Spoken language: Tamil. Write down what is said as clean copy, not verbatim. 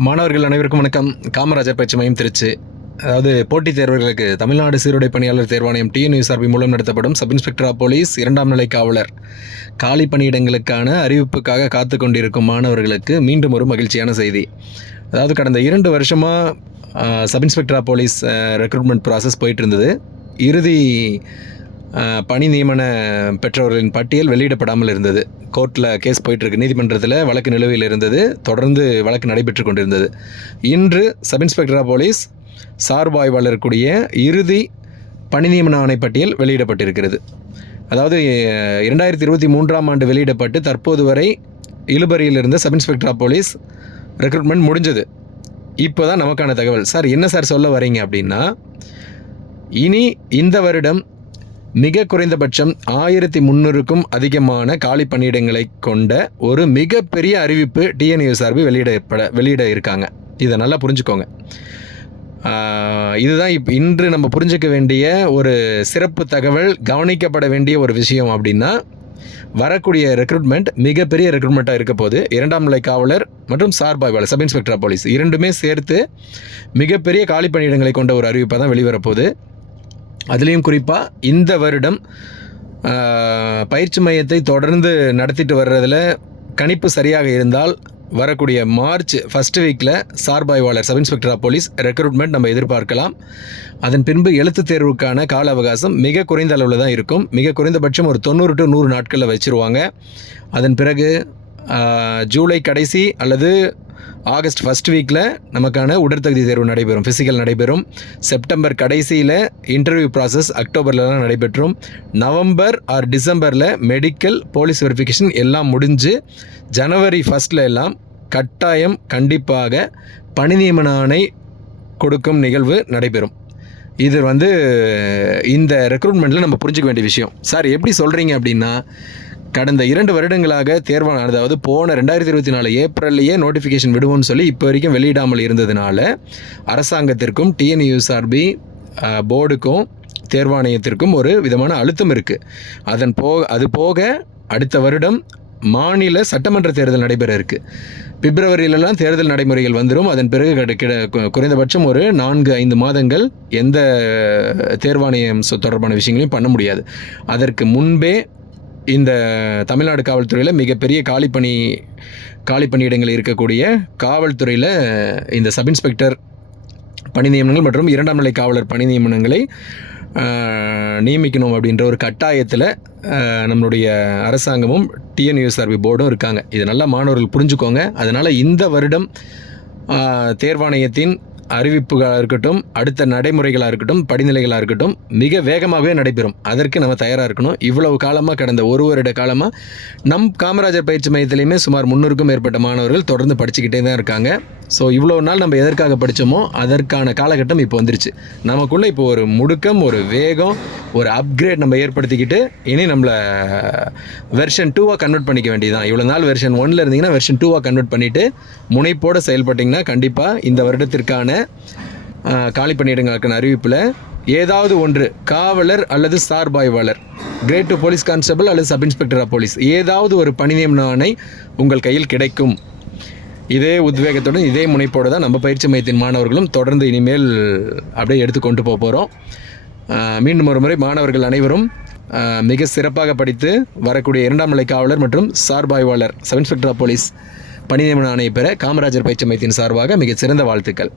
மாணவர்கள் அனைவருக்கும் வணக்கம். காமராஜர் பயிற்சி மையம் திருச்சி. அதாவது போட்டித் தேர்வுகளுக்கு தமிழ்நாடு சீருடை பணியாளர் தேர்வாணையம் டிஎன்யூஎஸ்ஆர்பி மூலம் நடத்தப்படும் சப் இன்ஸ்பெக்டர் ஆஃப் போலீஸ் 2ஆம் நிலை காவலர் காலி பணியிடங்களுக்கான அறிவிப்புக்காக காத்து கொண்டிருக்கும் மாணவர்களுக்கு மீண்டும் ஒரு மகிழ்ச்சியான செய்தி. அதாவது கடந்த 2 வருஷமாக sub inspector of police recruitment process போயிட்டு இருந்தது. இறுதி பணி நியமன பெற்றவர்களின் பட்டியல் வெளியிடப்படாமல் இருந்தது. கோர்ட்டில் கேஸ் போயிட்டுருக்கு, நீதிமன்றத்தில் வழக்கு நிலுவையில் இருந்தது, தொடர்ந்து வழக்கு நடைபெற்று கொண்டிருந்தது. இன்று சப் இன்ஸ்பெக்டர் ஆஃப் போலீஸ் சார்பாய்வாளருக்குரிய இறுதி பணி நியமன ஆணை பட்டியல் வெளியிடப்பட்டிருக்கிறது. அதாவது 2023ஆம் ஆண்டு வெளியிடப்பட்டு தற்போது வரை இழுபறியில் இருந்த sub inspector of police recruitment முடிஞ்சது. இப்போ தான் நமக்கான தகவல். சார் என்ன சார் சொல்ல வரீங்க அப்படின்னா, இனி இந்த வருடம் மிக குறைந்தபட்சம் 1300க்கும் அதிகமான காலி பணியிடங்களை கொண்ட ஒரு மிகப்பெரிய அறிவிப்பு டிஎன்யூஎஸ்ஆர்பி வெளியிட இருக்காங்க. இதை நல்லா புரிஞ்சுக்கோங்க. இதுதான் இன்று நம்ம புரிஞ்சுக்க வேண்டிய ஒரு சிறப்பு தகவல், கவனிக்கப்பட வேண்டிய ஒரு விஷயம். அப்படின்னா வரக்கூடிய ரெக்ரூட்மெண்ட் மிகப்பெரிய ரெக்ரூட்மெண்ட்டாக இருக்க போது 2ஆம் நிலை காவலர் மற்றும் சார்பாய்வாளர் சப் இன்ஸ்பெக்டர் ஆஃப் போலீஸ் இரண்டுமே சேர்த்து மிகப்பெரிய காலி பணியிடங்களை கொண்ட ஒரு அறிவிப்பாக தான் வெளிவரப்போகுது. அதுலேயும் குறிப்பாக இந்த வருடம் பயிற்சி மையத்தை தொடர்ந்து நடத்திட்டு வர்றதில் கணிப்பு சரியாக இருந்தால் வரக்கூடிய மார்ச் ஃபஸ்ட் வீக்கில் சார்பாய்வாளர் sub inspector of police recruitment நம்ம எதிர்பார்க்கலாம். அதன் பின்பு எழுத்து தேர்வுக்கான கால அவகாசம் மிக குறைந்த அளவில் தான் இருக்கும். மிக குறைந்தபட்சம் ஒரு 90 to 100 நாட்களில் வச்சுருவாங்க. அதன் பிறகு ஜூலை கடைசி அல்லது ஆகஸ்ட் ஃபஸ்ட் வீக்கில் நமக்கான உடற்தகுதி தேர்வு நடைபெறும், ஃபிசிக்கல் நடைபெறும். செப்டம்பர் கடைசியில் இன்டர்வியூ ப்ராசஸ் அக்டோபர்லலாம் நடைபெற்றும். நவம்பர் ஆர் டிசம்பரில் மெடிக்கல் போலீஸ் வெரிஃபிகேஷன் எல்லாம் முடிஞ்சு ஜனவரி ஃபஸ்ட்டில் எல்லாம் கட்டாயம் கண்டிப்பாக பணி நியமன ஆணை கொடுக்கும் நிகழ்வு நடைபெறும். இது இந்த ரெக்ரூட்மெண்ட்டில் நம்ம புரிஞ்சுக்க வேண்டிய விஷயம். சார் எப்படி சொல்கிறீங்க அப்படின்னா, கடந்த 2 வருடங்களாக தேர்வான, அதாவது போன 2024 ஏப்ரல்லையே நோட்டிஃபிகேஷன் விடுவோம்னு சொல்லி இப்போ வரைக்கும் வெளியிடாமல் இருந்ததுனால அரசாங்கத்திற்கும் டிஎன்யூஎஸ்ஆர்பி போர்டுக்கும் தேர்வாணையத்திற்கும் ஒரு விதமான அழுத்தம் இருக்குது. அது போக அடுத்த வருடம் மாநில சட்டமன்ற தேர்தல் நடைபெற இருக்குது. பிப்ரவரியிலலாம் தேர்தல் நடைமுறைகள் வந்துடும். அதன் பிறகு குறைந்தபட்சம் ஒரு 4-5 மாதங்கள் எந்த தேர்வாணையம் தொடர்பான விஷயங்களையும் பண்ண முடியாது. அதற்கு முன்பே இந்த தமிழ்நாடு காவல்துறையில் மிகப்பெரிய காலி பணியிடங்கள் இருக்கக்கூடிய காவல்துறையில் இந்த சப் இன்ஸ்பெக்டர் பணி நியமனங்கள் மற்றும் 2ஆம் நிலை காவலர் பணி நியமனங்களை நியமிக்கணும் அப்படின்ற ஒரு கட்டாயத்தில் நம்மளுடைய அரசாங்கமும் டிஎன்யூஎஸ்ஆர்பி போர்டும் இருக்காங்க. இது நல்லா மாணவர்கள் புரிஞ்சுக்கோங்க. அதனால் இந்த வருடம் தேர்வாணையத்தின் அறிவிப்புகளாக இருக்கட்டும், அடுத்த நடைமுறைகளாக இருக்கட்டும், படிநிலைகளாக இருக்கட்டும் மிக வேகமாகவே நடைபெறும். அதற்கு நம்ம தயாராக இருக்கணும். இவ்வளவு காலமாக, கடந்த 1 வருட காலமாக நம் காமராஜர் பயிற்சி மையத்திலையுமே சுமார் 300க்கும் மேற்பட்ட மாணவர்கள் தொடர்ந்து படிச்சுக்கிட்டே தான் இருக்காங்க. ஸோ இவ்வளோ நாள் நம்ம எதற்காக படித்தோமோ அதற்கான காலகட்டம் இப்போ வந்துருச்சு. நமக்குள்ளே இப்போ ஒரு முடுக்கம், ஒரு வேகம், ஒரு அப்கிரேட் நம்ம ஏற்படுத்திக்கிட்டு இனி நம்மளை வெர்ஷன் 2 கன்வெர்ட் பண்ணிக்க வேண்டியதான். இவ்வளோ நாள் வெர்ஷன் 1 இருந்தீங்கன்னா வெர்ஷன் 2 கன்வெர்ட் பண்ணிவிட்டு முனைப்போடு செயல்பட்டிங்கன்னா கண்டிப்பாக இந்த வருடத்திற்கான காலி பணியிடங்களுக்கான அறிவிப்பில் ஏதாவது ஒன்று காவலர் அல்லது சார்பாய்வாளர், கிரேட் 2 போலீஸ் கான்ஸ்டபிள் அல்லது சப் இன்ஸ்பெக்டர் ஆஃப் போலீஸ் ஏதாவது ஒரு பணி நியமன ஆணை உங்கள் கையில் கிடைக்கும். இதே உத்வேகத்துடன் இதே முனைப்போடு தான் நம்ம பயிற்சி மையத்தின் மாணவர்களும் தொடர்ந்து இனிமேல் அப்படியே எடுத்து கொண்டு போகிறோம். மீண்டும் ஒரு முறை மாணவர்கள் அனைவரும் மிக சிறப்பாக படித்து வரக்கூடிய 2ஆம் நிலை காவலர் மற்றும் சார்பாய்வாளர் சப் இன்ஸ்பெக்டர் ஆஃப் போலீஸ் பணி நியமன ஆணையை பெற காமராஜர் பயிற்சி மையத்தின் சார்பாக மிகச்சிறந்த வாழ்த்துக்கள்.